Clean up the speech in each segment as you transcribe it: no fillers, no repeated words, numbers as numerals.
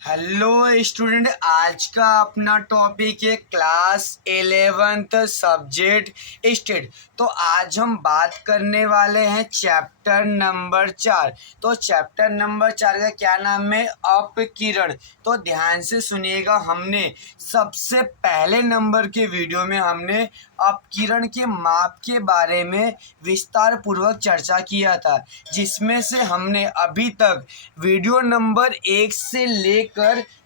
Hello student, आज का अपना टॉपिक है क्लास 11th सब्जेक्ट स्टेट। तो आज हम बात करने वाले हैं चैप्टर नंबर 4। तो चैप्टर नंबर 4 का क्या नाम है? अपकिरण। तो ध्यान से सुनिएगा, हमने सबसे पहले नंबर के वीडियो में हमने अपकिरण के माप के बारे में विस्तार पूर्वक चर्चा किया था, जिसमें से हमने अभी तक वीडियो नंबर 1 से लेकर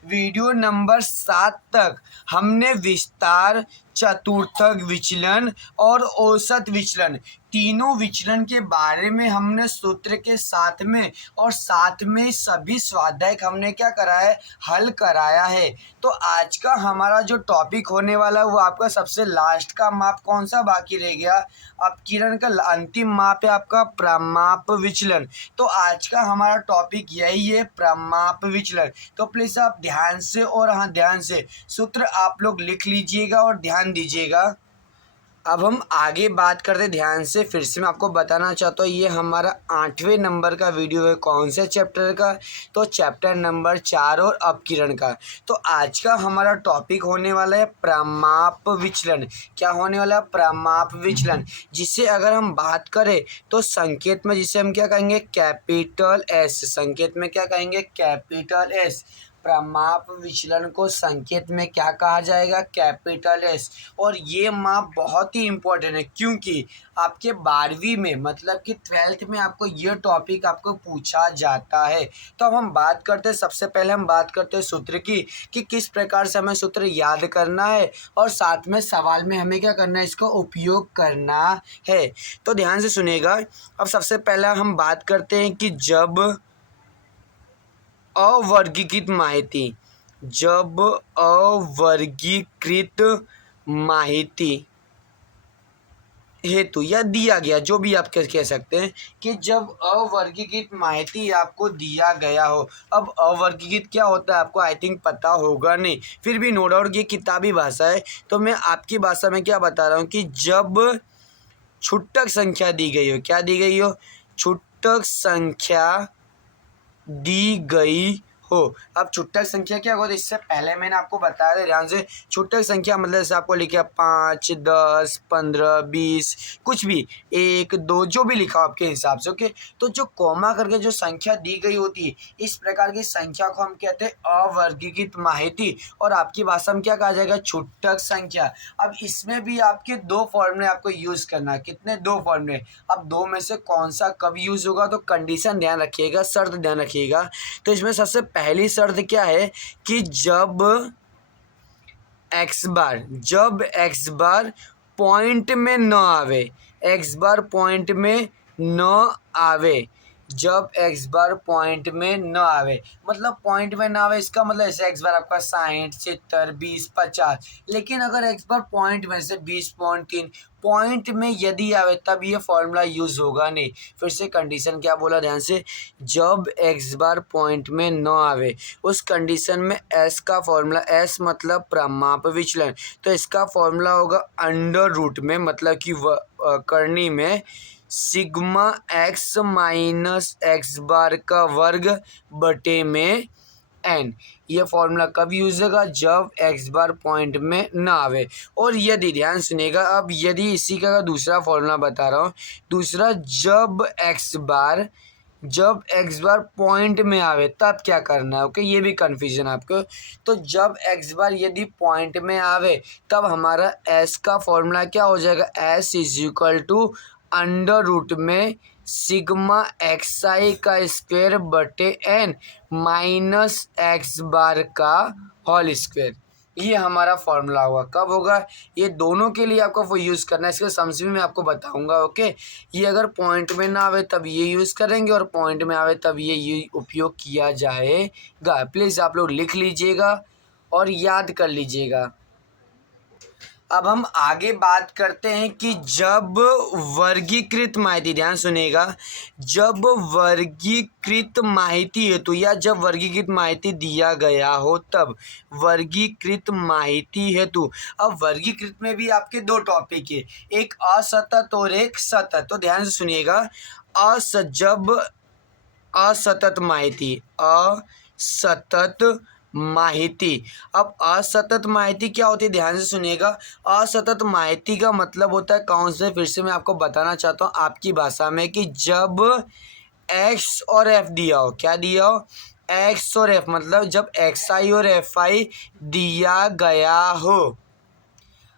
वीडियो नंबर 7 तक हमने विस्तार, चतुर्थक विचलन और औसत विचलन, तीनों विचलन के बारे में हमने सूत्र के साथ में और साथ में सभी स्वाध्याय हमने क्या करा है? हल कराया है। तो आज का हमारा जो टॉपिक होने वाला है वो आपका सबसे लास्ट का माप कौन सा बाकी रह गया? अपकिरण का अंतिम माप है आपका प्रमाप विचलन। तो आज का हमारा टॉपिक यही है, प्रमाप विचलन। तो प्लीज़ आप ध्यान से और हाँ ध्यान से सूत्र आप लोग लिख लीजिएगा और ध्यान दीजिएगा। अब हम आगे बात करते ध्यान से। फिर से मैं आपको बताना चाहता हूँ, ये हमारा 8वें नंबर का वीडियो है। कौन से चैप्टर का? तो चैप्टर नंबर 4 और अपकिरण का। तो आज का हमारा टॉपिक होने वाला है प्रमाप विचलन। क्या होने वाला है? प्रमाप विचलन, जिसे अगर हम बात करें तो संकेत में जिसे हम क्या कहेंगे? Capital S. संकेत में क्या कहेंगे? Capital S. प्रमाप विचलन को संकेत में क्या कहा जाएगा? Capital S. और ये माप बहुत ही इम्पोर्टेंट है, क्योंकि आपके 12वीं में मतलब कि 12th में आपको ये टॉपिक आपको पूछा जाता है। तो अब हम बात करते हैं, सबसे पहले हम बात करते हैं सूत्र की, कि किस प्रकार से हमें सूत्र याद करना है और साथ में सवाल में हमें क्या करना है? इसका उपयोग करना है। तो ध्यान से सुनिएगा। अब सबसे पहले हम बात करते हैं कि जब अवर्गीकृत माहिती, जब अवर्गीकृत माहिती हेतु या दिया गया, जो भी आप कह सकते हैं, कि जब अवर्गीकृत माहिती आपको दिया गया हो। अब अवर्गीकृत क्या होता है आपको आई थिंक पता होगा नहीं, फिर भी नो डाउट ये किताबी भाषा है, तो मैं आपकी भाषा में क्या बता रहा हूँ कि जब छूटक संख्या दी गई हो। क्या दी गई हो? छूटक संख्या दी गई हो। अब छूटक संख्या क्या होती है? इससे पहले मैंने आपको बताया था, ध्यान से। छूटक संख्या मतलब जैसे आपको लिखा 5, 10, 15, 20, कुछ भी 1, 2 जो भी लिखा हो आपके हिसाब से। ओके, तो जो कॉमा करके जो संख्या दी गई होती है, इस प्रकार की संख्या को हम कहते हैं अवर्गीकृत माहिती, और आपकी भाषा में क्या कहा जाएगा? छूटक संख्या। अब इसमें भी आपके दो फॉर्मूले आपको यूज करना है। कितने? दो फॉर्मूले। अब दो में से कौन सा कब यूज होगा? तो कंडीशन ध्यान रखिएगा, शर्त ध्यान रखिएगा। तो इसमें सबसे पहली शर्त क्या है कि जब एक्स बार पॉइंट में न आवे, एक्स बार पॉइंट में न आवे, जब एक्स बार पॉइंट में न आवे, मतलब पॉइंट में न आवे, इसका मतलब ऐसे एक्स बार आपका 60, 70, 20, 50। लेकिन अगर एक्स बार पॉइंट में से 20.3 पॉइंट में यदि आवे, तब ये फॉर्मूला यूज होगा नहीं। फिर से कंडीशन क्या बोला ध्यान से? जब एक्स बार पॉइंट में न आवे, उस कंडीशन में एस का फॉर्मूला, एस मतलब प्रमाप विचलन, तो इसका फॉर्मूला होगा अंडर रूट में, मतलब कि करनी में सिग्मा एक्स माइनस एक्स बार का वर्ग बटे में एन। ये फॉर्मूला कब यूज होगा? जब एक्स बार पॉइंट में ना आवे। और यदि, ध्यान सुनिएगा, अब यदि इसी का दूसरा फॉर्मूला बता रहा हूँ, दूसरा, जब एक्स बार पॉइंट में आवे तब क्या करना है। ओके, ये भी कन्फ्यूजन आपको। तो जब एक्स बार यदि पॉइंट में आवे, तब हमारा एस का फॉर्मूला क्या हो जाएगा? S is equal to under root में सिग्मा एक्स आई का स्क्वायर बटे एन माइनस एक्स बार का होल स्क्वायर। ये हमारा फॉर्मूला होगा। कब होगा? ये दोनों के लिए आपको यूज़ करना है। इसके समझ में आपको बताऊंगा। ओके, ये अगर पॉइंट में ना आवे तब ये यूज़ करेंगे, और पॉइंट में आवे तब ये उपयोग किया जाएगा। प्लीज़ आप लोग लिख लीजिएगा और याद कर लीजिएगा। अब हम आगे बात करते हैं कि जब वर्गीकृत माहिती, ध्यान सुनिएगा, जब वर्गीकृत माहिती हेतु या जब वर्गीकृत माहिती दिया गया हो तब, वर्गीकृत माहिती हेतु। अब वर्गीकृत में भी आपके दो टॉपिक है, एक असतत और एक सतत। तो ध्यान से सुनिएगा, जब असतत माहिती, असतत माहिती। अब असतत माहिती क्या होती है, ध्यान से सुनिएगा। असतत माहिती का मतलब होता है कौन से, फिर से मैं आपको बताना चाहता हूँ आपकी भाषा में, कि जब एक्स और एफ दिया हो, क्या दिया हो, एक्स और एफ, मतलब जब एक्स आई और एफ आई दिया गया हो।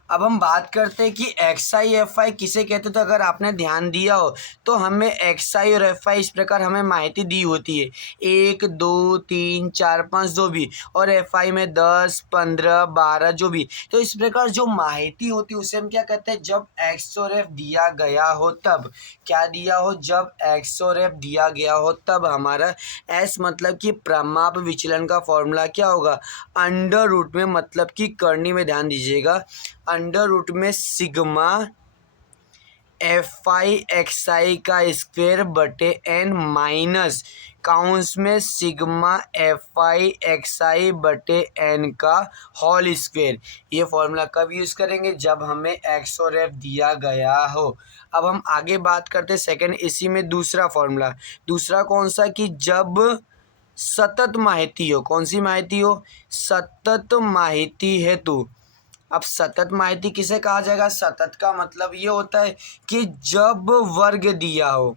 अब हम बात करते हैं कि एक्स आई एफ आई किसे कहते हैं। तो अगर आपने ध्यान दिया हो तो हमें एक्स आई और एफ आई इस प्रकार हमें माहिती दी होती है, 1 2 3 4 5 जो भी, और एफ आई में 10 15 12 जो भी। तो इस प्रकार जो माहिती होती है उसे हम क्या कहते हैं, जब एक्स और एफ दिया गया हो तब। क्या दिया हो, जब एक्स और एफ दिया गया हो तब हमारा एस मतलब कि प्रमाप विचलन का फॉर्मूला क्या होगा, अंडर रूट में, मतलब कि करनी में ध्यान दीजिएगा, अंडर रूट में sigma F I x I का स्क्वेयर बटे एन माइनस काउंस में सिग्मा एफ आई एक्स आई बटे एन का होल स्क्वेयर। ये फॉर्मूला कब यूज़ करेंगे, जब हमें एक्स और एफ दिया गया हो। अब हम आगे बात करते हैं सेकंड, इसी में दूसरा फॉर्मूला। दूसरा कौन सा, कि जब सतत माहिती हो, कौन सी माहिती हो, सतत माहिती हेतु। अब सतत माहिती किसे कहा जाएगा, सतत का मतलब ये होता है कि जब वर्ग दिया हो,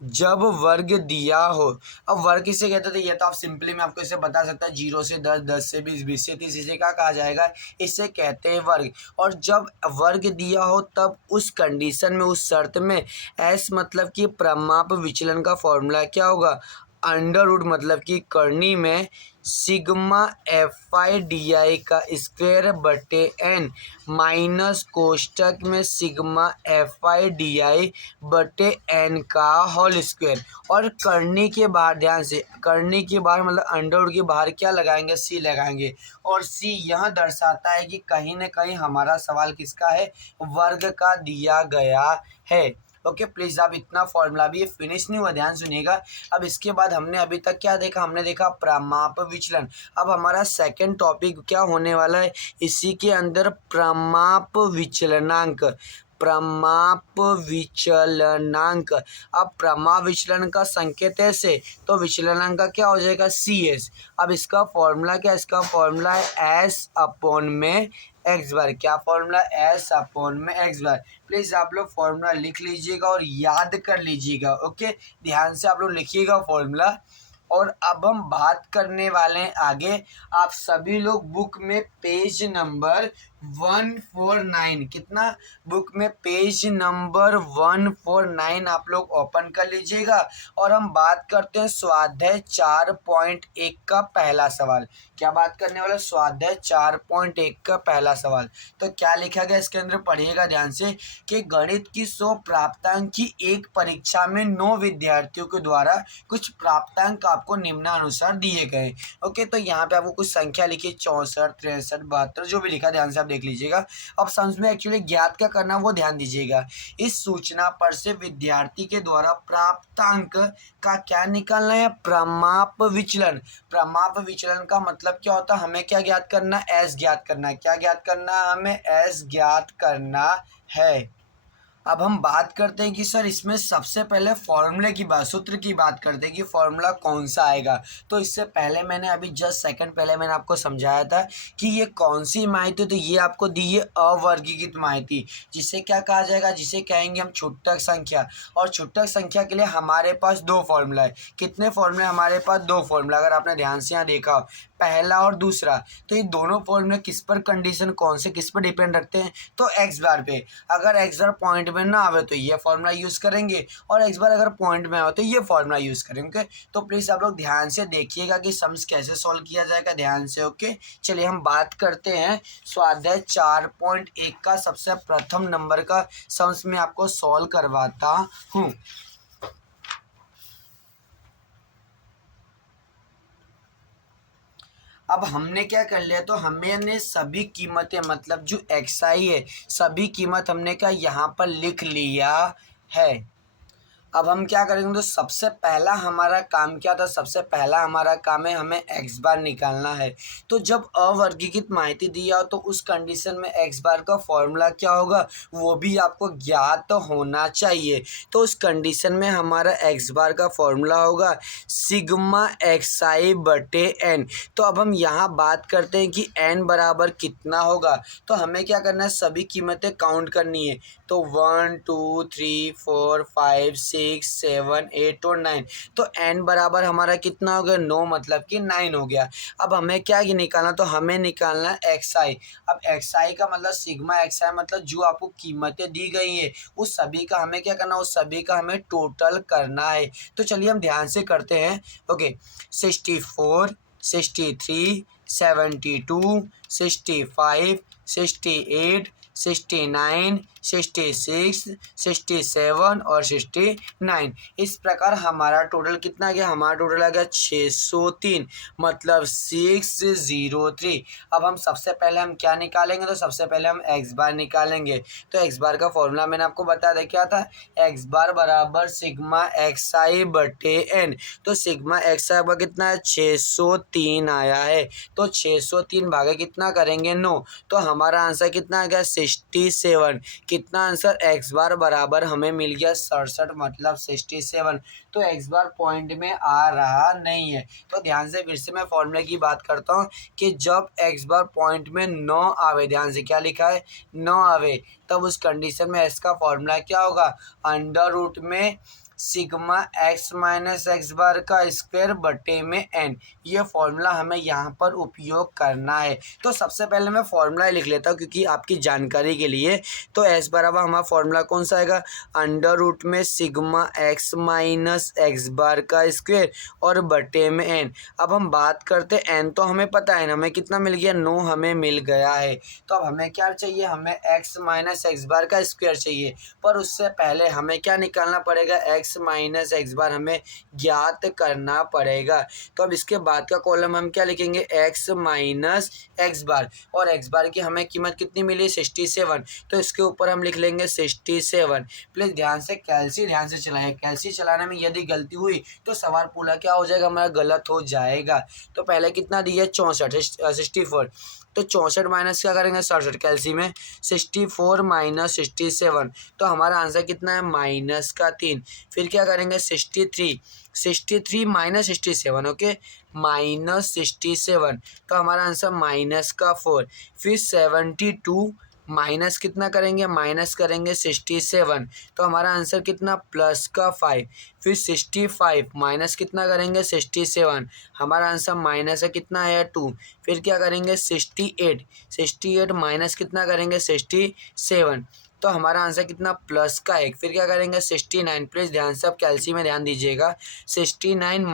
जब वर्ग दिया हो। अब वर्ग किसे कहते थे, ये तो आप सिंपली मैं आपको इसे बता सकता, 0 से 10, 10 से 20, 20 से 30, इसे क्या कहा जाएगा, इसे कहते हैं वर्ग। और जब वर्ग दिया हो तब उस कंडीशन में, उस शर्त में एस मतलब कि प्रमाप विचलन का फॉर्मूला क्या होगा, अंडर रूट मतलब कि करनी में sigma F I D I का स्क्वेयर बटे एन माइनस कोष्टक में sigma F I D I बटे एन का होल स्क्वेयर। और करनी के बाहर, ध्यान से, करनी के बाहर मतलब अंडर रूट के बाहर क्या लगाएंगे, सी लगाएंगे। और सी यह दर्शाता है कि कहीं ना कहीं हमारा सवाल किसका है, वर्ग का दिया गया है। ओके, प्लीज़ आप इतना फॉर्मूला भी, ये फिनिश नहीं हुआ, ध्यान सुनिएगा। अब इसके बाद हमने अभी तक क्या देखा, हमने देखा प्रमाप विचलन। अब हमारा सेकंड टॉपिक क्या होने वाला है, इसी के अंदर प्रमाप विचलनांक, प्रमाप विचलनांक। अब प्रमाप विचलन का संकेत ऐसे, तो विचलनांक का क्या हो जाएगा, सी एस। अब इसका फॉर्मूला क्या, इसका फॉर्मूला है एस अपॉन में एक्स बार। क्या फॉर्मूला, एस अपॉन में एक्स बार। प्लीज़ आप लोग फॉर्मूला लिख लीजिएगा और याद कर लीजिएगा। ओके, ध्यान से आप लोग लिखिएगा फॉर्मूला। और अब हम बात करने वाले हैं आगे। आप सभी लोग बुक में पेज नंबर 149, कितना, बुक में पेज नंबर 149 आप लोग ओपन कर लीजिएगा। और हम बात करते हैं स्वाध्याय 4.1 का पहला सवाल। क्या बात करने वाले, स्वाध्याय 4.1 का पहला सवाल। तो क्या लिखा गया इसके अंदर, पढ़िएगा ध्यान से, कि गणित की 100 प्राप्तांक की एक परीक्षा में 9 विद्यार्थियों के द्वारा कुछ प्राप्तांक आपको निम्नानुसार दिए गए। ओके, तो यहाँ पे आपको कुछ संख्या लिखी, 64 63 72 जो भी लिखा, ध्यान से आप देख लीजिएगा। अब समझ में एक्चुअली ज्ञात क्या करना वो ध्यान दीजिएगा। इस सूचना पर से विद्यार्थी के द्वारा प्राप्तांक का क्या निकालना है, प्रमाप विचलन। प्रमाप विचलन का मतलब क्या होता है, हमें क्या ज्ञात करना, एस ज्ञात करना है। क्या ज्ञात करना है, हमें एस ज्ञात करना है। अब हम बात करते हैं कि सर इसमें सबसे पहले फॉर्मूले की बात, सूत्र की बात करते हैं कि फॉर्मूला कौन सा आएगा। तो इससे पहले मैंने अभी जस्ट सेकंड पहले मैंने आपको समझाया था कि ये कौन सी माहिती, तो ये आपको दी है अवर्गीकृत माहिती, जिसे क्या कहा जाएगा, जिसे कहेंगे हम छूटक संख्या। और छूटक संख्या के लिए हमारे पास दो फॉर्मूला है। कितने फॉर्मूले हमारे पास, दो फॉर्मूला। अगर आपने ध्यान से यहाँ देखा, पहला और दूसरा, तो ये दोनों फॉर्मूले किस पर, कंडीशन कौन से, किस पर डिपेंड रखते हैं, तो एक्स बार पे। अगर एक्स बार पॉइंट में ना आवे तो ये फॉर्मूला यूज़ करेंगे, और एक्स बार अगर पॉइंट में आवे तो ये फॉर्मूला यूज़ करेंगे। तो प्लीज़ आप लोग ध्यान से देखिएगा कि सम्स कैसे सॉल्व किया जाएगा, ध्यान से। ओके, चलिए हम बात करते हैं स्वाध्याय 4.1 का सबसे प्रथम नंबर का सम्स में आपको सॉल्व करवाता हूँ। अब हमने क्या कर लिया, तो हमने सभी कीमतें, मतलब जो एक्स आई है, सभी कीमत हमने क्या यहाँ पर लिख लिया है। अब हम क्या करेंगे, तो सबसे पहला हमारा काम क्या था, सबसे पहला हमारा काम है हमें एक्स बार निकालना है। तो जब अवर्गीकृत माहिती दिया हो तो उस कंडीशन में एक्स बार का फॉर्मूला क्या होगा वो भी आपको ज्ञात होना चाहिए। तो उस कंडीशन में हमारा एक्स बार का फॉर्मूला होगा सिग्मा एक्स आई बटे एन। तो अब हम यहाँ बात करते हैं कि एन बराबर कितना होगा। तो हमें क्या करना है, सभी कीमतें काउंट करनी है। तो 1 2 3 4 5 6 7 8 और 9। तो एन बराबर हमारा कितना हो गया, 9, मतलब कि 9 हो गया। अब हमें क्या निकालना, तो हमें निकालना है एक्स आई। अब एक्स आई का मतलब सिग्मा एक्स आई मतलब जो आपको कीमतें दी गई है उस सभी का हमें क्या करना है, उस सभी का हमें टोटल करना है। तो चलिए हम ध्यान से करते हैं। ओके, 64 63 72 65 68 69 66 67 और 69। इस प्रकार हमारा टोटल कितना आ गया, हमारा टोटल आ गया 603, मतलब 603। अब हम सबसे पहले हम क्या निकालेंगे, तो सबसे पहले हम एक्स बार निकालेंगे। तो एक्स बार का फॉर्मूला मैंने आपको बता दिया क्या था, एक्स बार बराबर सिग्मा एक्स आई बटे एन। तो सिग्मा एक्स आई बराबर कितना है, 603 आया है। तो 603 भागे कितना करेंगे, 9। तो हमारा आंसर कितना आ गया, 67। कितना आंसर, एक्स बार बराबर हमें मिल गया 67, मतलब 67। तो एक्स बार पॉइंट में आ रहा नहीं है। तो ध्यान से फिर से मैं फॉर्मूले की बात करता हूँ कि जब एक्स बार पॉइंट में 9 आवे, ध्यान से क्या लिखा है, 9 आवे, तब उस कंडीशन में इसका फॉर्मूला क्या होगा, अंडर रूट में सिग्मा एक्स माइनस एक्स बार का स्क्वायर बटे में एन। ये फॉर्मूला हमें यहाँ पर उपयोग करना है। तो सबसे पहले मैं फॉर्मूला लिख लेता हूँ क्योंकि आपकी जानकारी के लिए। तो एस बराबर हमारा फॉर्मूला कौन सा आएगा, अंडर रूट में सिग्मा एक्स माइनस एक्स बार का स्क्वायर और बटे में एन। अब हम बात करते हैं एन, तो हमें पता है हमें कितना मिल गया, 9 हमें मिल गया है। तो अब हमें क्या चाहिए, हमें एक्स माइनस एक्स बार का स्क्वायर चाहिए। पर उससे पहले हमें क्या निकालना पड़ेगा, एक्स माइनस एक्स बार हमें ज्ञात करना पड़ेगा। तो अब इसके बाद का कॉलम हम क्या लिखेंगे, एक्स माइनस एक्स बार, और एक्स बार की हमें कीमत कितनी मिली, 67। तो इसके ऊपर हम लिख लेंगे 67। प्लीज ध्यान से ध्यान से चलाएं, कैलसी चलाने में यदि गलती हुई तो सवाल पूरा क्या हो जाएगा, हमारा गलत हो जाएगा। तो पहले कितना दिया, 64 64। तो 64 माइनस क्या करेंगे, 67, कैलसी में 64 माइनस 67। तो हमारा आंसर कितना है, माइनस का 3। फिर क्या करेंगे, 63 माइनस 67, ओके, माइनस 67। तो हमारा आंसर माइनस का 4। फिर 72 माइनस कितना करेंगे, माइनस करेंगे 67। तो हमारा आंसर कितना, प्लस का 5। फिर 65 माइनस कितना करेंगे, 67। हमारा आंसर माइनस है कितना आया, 2। फिर क्या करेंगे, 68 माइनस कितना करेंगे, 67। तो हमारा आंसर कितना, प्लस का 1। फिर क्या करेंगे, 69। प्लीज ध्यान से आप कैलसी में ध्यान दीजिएगा, 69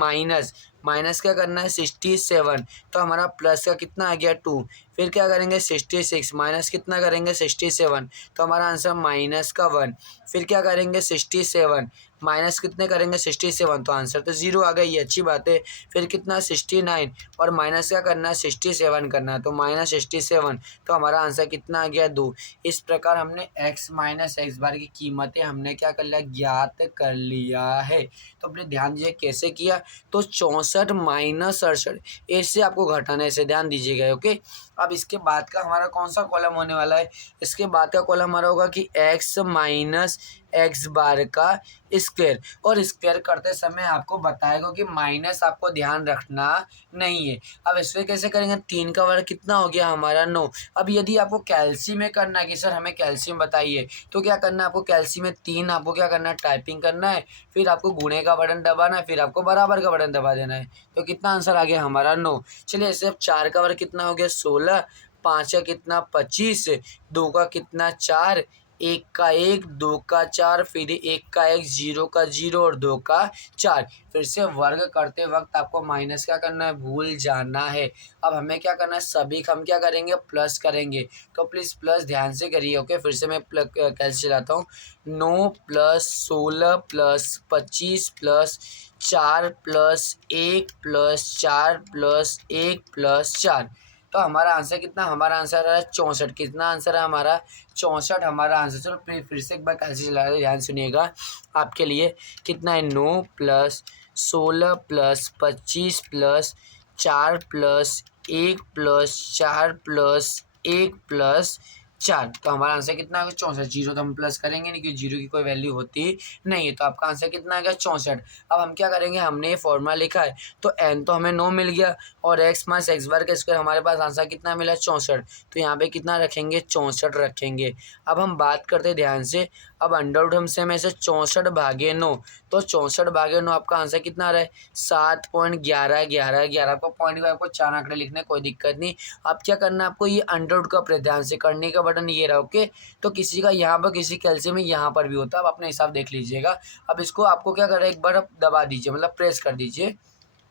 माइनस क्या करना है, 67। तो हमारा प्लस का कितना आ गया, 2। फिर क्या करेंगे, 66 माइनस कितना करेंगे, 67। तो हमारा आंसर माइनस का 1। फिर क्या करेंगे, 67 माइनस कितने करेंगे, 67। तो आंसर तो 0 आ गया, ये अच्छी बात है। फिर कितना, 69 और माइनस क्या करना है, 67 करना है। तो माइनस 67। तो हमारा आंसर कितना आ गया, 2। इस प्रकार हमने एक्स माइनस एक्स बार की कीमतें हमने क्या कर लिया, ज्ञात कर लिया है। तो अपने ध्यान दीजिए कैसे किया। तो 64 माइनस 68, ऐसे आपको घटाने से ध्यान दीजिएगा, ओके। अब इसके बाद का हमारा कौन सा कॉलम होने वाला है, इसके बाद का कॉलम हमारा होगा कि एक्स माइनस एक्स बार का स्क्वायर। और स्क्वायर करते समय आपको बताएगा कि माइनस आपको ध्यान रखना नहीं है। अब इसमें कैसे करेंगे, 3 का वर्ग कितना हो गया हमारा, 9। अब यदि आपको कैल्सी में करना है कि सर हमें कैल्सी में बताइए, तो क्या करना है आपको, कैल्सी में 3 आपको क्या करना है, टाइपिंग करना है। फिर आपको गुणे का बटन दबाना है, फिर आपको बराबर का बटन दबा देना है। तो कितना आंसर आ गया हमारा, 9। चलिए ऐसे अब 4 का वर्ग कितना हो गया, 16। 5 का कितना, 25। 2 का कितना, 4। 1 का 1, 2 का 4, फिर 1 का 1, 0 का 0 और 2 का 4। फिर से वर्ग करते वक्त आपको माइनस क्या करना है, भूल जाना है। अब हमें क्या करना है, सभी हम क्या करेंगे, प्लस करेंगे। तो प्लीज़ प्लस ध्यान से करिए, ओके। फिर से मैं कैसे चलाता हूँ, 9 plus 16 plus 25 plus 4 plus 1 plus 4 plus 1 plus 4। तो हमारा आंसर कितना, हमारा आंसर है 64। कितना आंसर है हमारा, 64 हमारा आंसर। चलो फिर से एक बार कैसे चला रहे, ध्यान सुनिएगा आपके लिए। कितना है, 9 plus 16 plus 25 plus 4 plus 1 plus 4 plus 1 plus 4। तो हमारा आंसर कितना आ गया, 64। जीरो तो हम प्लस करेंगे नहीं क्योंकि जीरो की कोई वैल्यू होती नहीं है। तो आपका आंसर कितना आ गया, 64। अब हम क्या करेंगे, हमने ये फॉर्मूला लिखा है तो n तो हमें 9 मिल गया और x माइनस एक्स बार का स्क्वायर, हमारे पास आंसर कितना मिला, 64। तो यहाँ पे कितना रखेंगे, 64 रखेंगे। अब हम बात करते हैं ध्यान से। अब अंडर रूट हम से में से 64 भागे 9, तो 64 भागे 9 आपका आंसर कितना आ रहा है, 7.1111। आपको पॉइंट का आपको 4 आंकड़े लिखने, कोई दिक्कत नहीं। अब क्या करना है आपको, ये अंडर रूट का ध्यान से करने का बटन ये रहा, ओके। तो किसी का यहाँ पर, किसी कैल्शियम में यहाँ पर भी होता है, आप अपने हिसाब देख लीजिएगा। अब इसको आपको क्या करना है, एक बार आप दबा दीजिए, मतलब प्रेस कर दीजिए।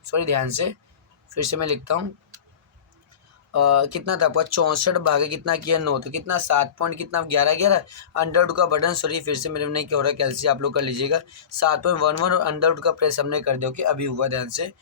सॉरी, ध्यान से फिर से मैं लिखता हूँ। कितना था आपका, 64 भागे कितना किया 9, तो कितना 7 पॉइंट कितना 1111। अंडर रूट का बटन, सॉरी फिर से मेरे नहीं क्या हो रहा है, कैल्शियम आप लोग कर लीजिएगा। 7.11 और अंडर रूट का प्रेस हमने कर दिया, ओके। अभी हुआ, ध्यान से।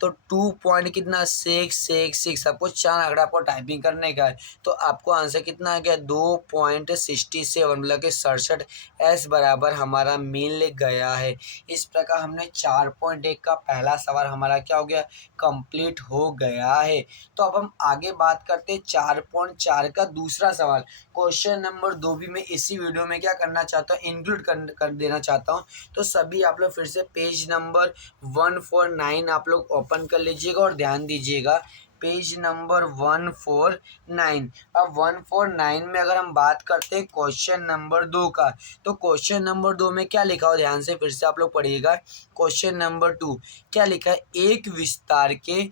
तो 2 पॉइंट कितना 666, आपको 4 आंकड़ा आपको टाइपिंग करने का है। तो आपको आंसर कितना आ गया, 2.67, मतलब कि 67। एस बराबर हमारा मिल गया है। इस प्रकार हमने 4.1 का पहला सवाल हमारा क्या हो गया, कंप्लीट हो गया है। तो अब हम आगे बात करते हैं 4.4 का दूसरा सवाल। क्वेश्चन नंबर 2 भी मैं इसी वीडियो में क्या करना चाहता हूँ, इंक्लूड कर देना चाहता हूँ। तो सभी आप लोग फिर से पेज नंबर 149 आप लोग ओपन कर लीजिएगा और ध्यान दीजिएगा, पेज नंबर 149। अब 149 में अगर हम बात करते हैं क्वेश्चन नंबर 2 का, तो क्वेश्चन नंबर 2 में क्या लिखा हो, ध्यान से फिर से आप लोग पढ़िएगा। क्वेश्चन नंबर 2 क्या लिखा है, एक विस्तार के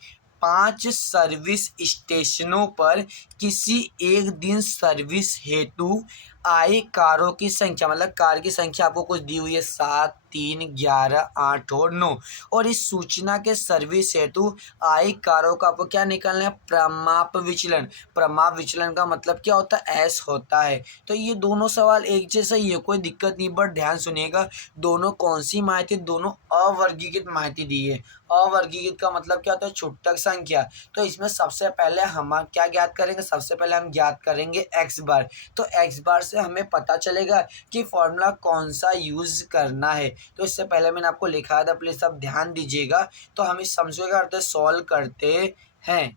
5 सर्विस स्टेशनों पर किसी एक दिन सर्विस हेतु आई कारों की संख्या, मतलब कार की संख्या आपको कुछ दी हुई है, 7, 3, 11, 8 और 9। और इस सूचना के सर्विस हेतु आई कारों का आपको क्या निकालना है, प्रमाप विचलन। प्रमाप विचलन का मतलब क्या होता है, एस होता है। तो ये दोनों सवाल एक जैसा ही है, कोई दिक्कत नहीं, बट ध्यान सुनिएगा, दोनों कौन सी माहिती, दोनों अवर्गीकृत माहिती दी है। अवर्गीकृत का मतलब क्या होता है, छूटक संख्या। तो इसमें सबसे पहले हम क्या ज्ञात करेंगे, सबसे पहले हम ज्ञात करेंगे एक्स बार। तो एक्स बार से हमें पता चलेगा कि फॉर्मूला कौन सा यूज करना है। तो इससे पहले मैंने आपको लिखा था, प्लीज सब ध्यान दीजिएगा। तो हम इस समस्या करते सॉल्व करते हैं।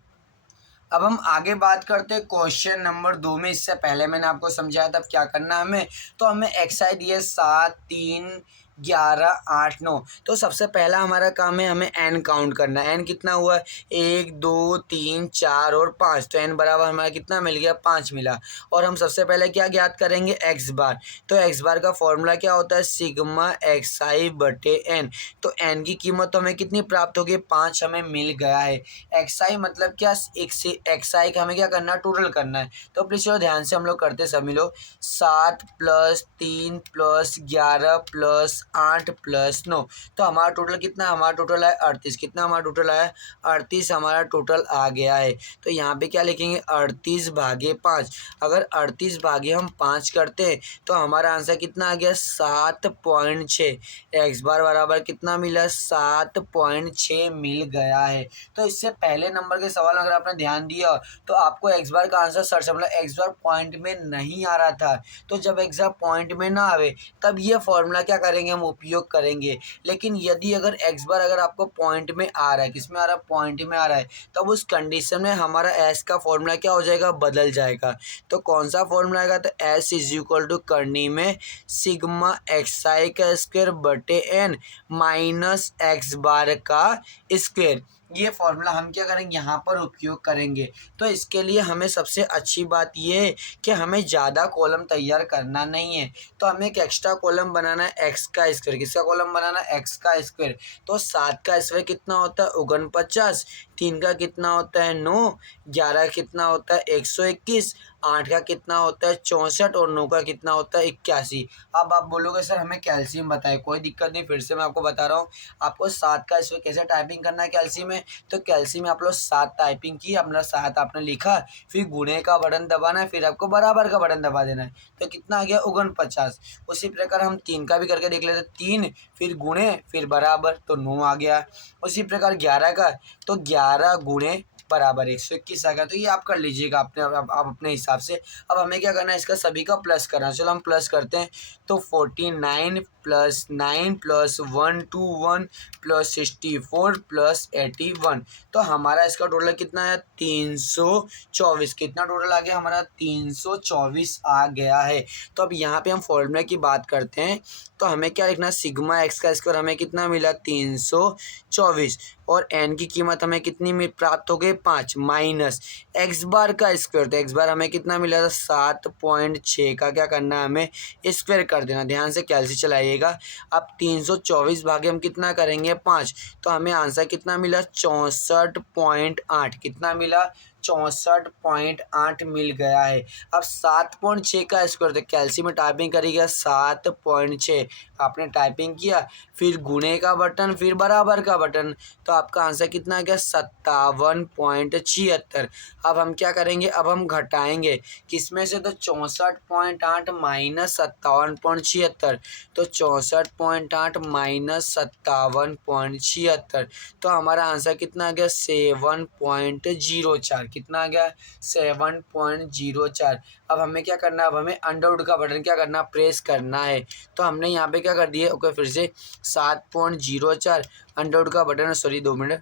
अब हम आगे बात करते हैं क्वेश्चन नंबर 2 में। इससे पहले मैंने आपको समझाया था क्या करना हमें। तो हमें एक्सआई दिए 7, 3, 11, 8, 9। तो सबसे पहला हमारा काम है, हमें एन काउंट करना है। एन कितना हुआ है, 1, 2, 3, 4 और 5। तो एन बराबर हमारा कितना मिल गया, 5 मिला। और हम सबसे पहले क्या ज्ञात करेंगे, एक्स बार। तो एक्स बार का फॉर्मूला क्या होता है, सिग्मा एक्स आई बटे एन। तो एन की कीमत तो हमें कितनी प्राप्त होगी, 5 हमें मिल गया है। एक्स आई मतलब क्या, एक से एक्स आई का हमें क्या करना है, टोटल करना है। तो प्लीज चलो ध्यान से हम लोग करते सभी लोग। 7 + 3 + 11 + 8 + 9। तो हमारा टोटल कितना, हमारा टोटल है 38। कितना हमारा टोटल आया, 38 हमारा टोटल आ गया है। तो यहाँ पे क्या लिखेंगे, 38 भागे 5। अगर 38 भागे हम 5 करते हैं तो हमारा आंसर कितना आ गया, 7.6। एक्स बार बराबर कितना मिला, 7.6 मिल गया है। तो इससे पहले नंबर के सवाल अगर आपने ध्यान दिया तो आपको एक्स बार का आंसर सर्च, मतलब एक्स बार पॉइंट में नहीं आ रहा था। तो जब एक्स बार पॉइंट में ना आवे तब ये फॉर्मूला क्या करेंगे, हम उपयोग करेंगे। लेकिन यदि अगर एक्स बार अगर आपको पॉइंट में आ रहा है, किस में आ रहा है, पॉइंट में आ रहा है, तब उस कंडीशन में हमारा एस का फॉर्मूला क्या हो जाएगा, बदल जाएगा। तो कौन सा फॉर्मूला आएगा, तो एस = करनी में सिग्मा एक्स आई का स्क्वायर बटे एन माइनस एक्स बार का स्क्वायर। ये फॉर्मूला हम क्या करेंगे, यहाँ पर उपयोग करेंगे। तो इसके लिए हमें सबसे अच्छी बात ये है कि हमें ज़्यादा कॉलम तैयार करना नहीं है। तो हमें एक एक्स्ट्रा कॉलम बनाना है, एक्स का स्क्वायर। किसका कॉलम बनाना है, एक्स का स्क्वायर। तो 7 का स्क्वायर कितना होता है, 49। 3 का कितना होता है, 9। 11 कितना होता है, 121। 8 का कितना होता है, 64। और 9 का कितना होता है, 81। अब आप बोलोगे सर हमें कैल्शियम बताए, कोई दिक्कत नहीं, फिर से मैं आपको बता रहा हूँ। आपको 7 का स्क्वायर कैसे टाइपिंग करना है कैल्शियम में। तो कैल्शियम में आप लोग 7 टाइपिंग की, अपना 7 आपने लिखा, फिर गुणे का बटन दबाना है, फिर आपको बराबर का बटन दबा देना है। तो कितना आ गया, 49। उसी प्रकार हम 3 का भी करके देख लेते, 3 फिर गुणे फिर बराबर, तो 9 आ गया। उसी प्रकार 11 का, तो 11 गुणे बराबर 121 आ गया। तो ये आप कर लीजिएगा अपने आप अपने हिसाब से। अब हमें क्या करना है, इसका सभी का प्लस करना है। चलो हम प्लस करते हैं। तो 49 + 9 + 121 + 64 + 81, तो हमारा इसका टोटल कितना है 324। कितना टोटल आ गया हमारा 324 आ गया है। तो अब यहाँ पे हम फॉर्मूला की बात करते हैं। तो हमें क्या लिखना है, सिग्मा एक्स का स्क्वायर हमें कितना मिला 324, और एन की कीमत हमें कितनी प्राप्त हो गई 5, माइनस एक्स बार का स्क्वायर। तो एक्स बार हमें कितना मिला था 7.6 का क्या करना है हमें स्क्वायर कर देना। ध्यान से कैलसी चलाइएगा। अब 324 भागे हम कितना करेंगे 5, तो हमें आंसर कितना मिला 64.8। कितना मिला 64.8 मिल गया है। अब 7.6 का स्क्वायर, तो कैलसी में टाइपिंग करिएगा 7.6। आपने टाइपिंग किया, फिर गुणे का बटन, फिर बराबर का बटन, तो आपका आंसर कितना आ गया 57.76। अब हम क्या करेंगे, अब हम घटाएंगे किसमें से, तो 64.8 माइनस 57.76, तो 64.8 माइनस 57.76, तो हमारा आंसर कितना आ गया 7.04। कितना आ गया 7.04। अब हमें क्या करना है, अब हमें अंडरवुड का बटन क्या करना, प्रेस करना है। तो हमने यहाँ पे क्या कर दिया, ओके फिर से 7.04 अंडरवुड का बटन, सॉरी 2 मिनट,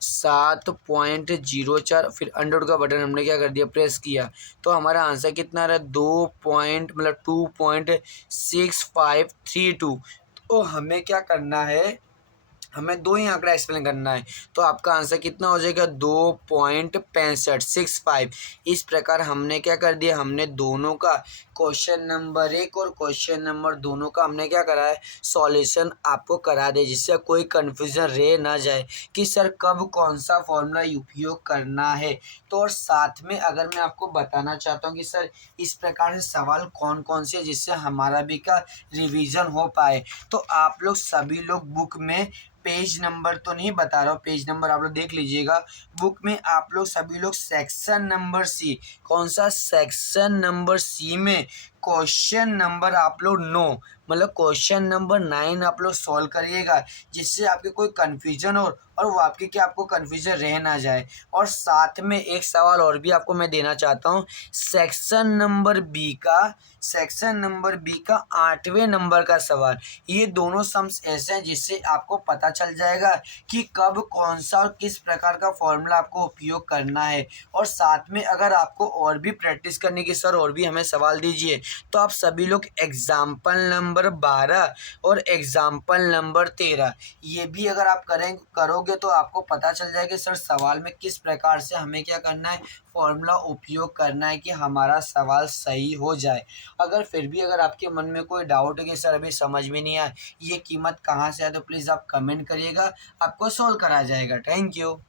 7.04 फिर अंडरवुड का बटन हमने क्या कर दिया, प्रेस किया। तो हमारा आंसर कितना आ रहा है 2.6532। तो हमें क्या करना है, हमें दो ही आंकड़ा एक्सप्लेन करना है। तो आपका आंसर कितना हो जाएगा 2.6565। इस प्रकार हमने क्या कर दिया, हमने दोनों का क्वेश्चन नंबर 1 और क्वेश्चन नंबर दोनों का हमने क्या करा है सॉल्यूशन आपको करा दे, जिससे कोई कन्फ्यूजन रह ना जाए कि सर कब कौन सा फॉर्मूला उपयोग करना है। तो और साथ में अगर मैं आपको बताना चाहता हूँ कि सर इस प्रकार से सवाल कौन कौन से, जिससे हमारा भी का रिवीजन हो पाए, तो आप लोग सभी लोग बुक में पेज नंबर तो नहीं बता रहा हूँ, पेज नंबर आप लोग देख लीजिएगा। बुक में आप लोग सभी लोग सेक्शन नंबर सी, कौन सा सेक्शन नंबर सी में क्वेश्चन नंबर आप लोग 9 मतलब क्वेश्चन नंबर 9 आप लोग सॉल्व करिएगा, जिससे आपके कोई कन्फ्यूजन हो और वो आपके क्या आपको कन्फ्यूजन रह ना जाए। और साथ में एक सवाल और भी आपको मैं देना चाहता हूँ, सेक्शन नंबर बी का, सेक्शन नंबर बी का 8वें नंबर का सवाल। ये दोनों सम्स ऐसे हैं जिससे आपको पता चल जाएगा कि कब कौन सा और किस प्रकार का फॉर्मूला आपको उपयोग करना है। और साथ में अगर आपको और भी प्रैक्टिस करने की, सर और भी हमें सवाल दीजिए, तो आप सभी लोग एग्जाम्पल नंबर 12 और एग्जाम्पल नंबर 13 ये भी अगर आप करोगे तो आपको पता चल जाएगा कि सर सवाल में किस प्रकार से हमें क्या करना है फॉर्मूला उपयोग करना है कि हमारा सवाल सही हो जाए। अगर फिर भी अगर आपके मन में कोई डाउट है कि सर अभी समझ में नहीं आया ये कीमत कहाँ से है, तो प्लीज़ आप कमेंट करिएगा, आपको सॉल्व करा जाएगा। Thank you.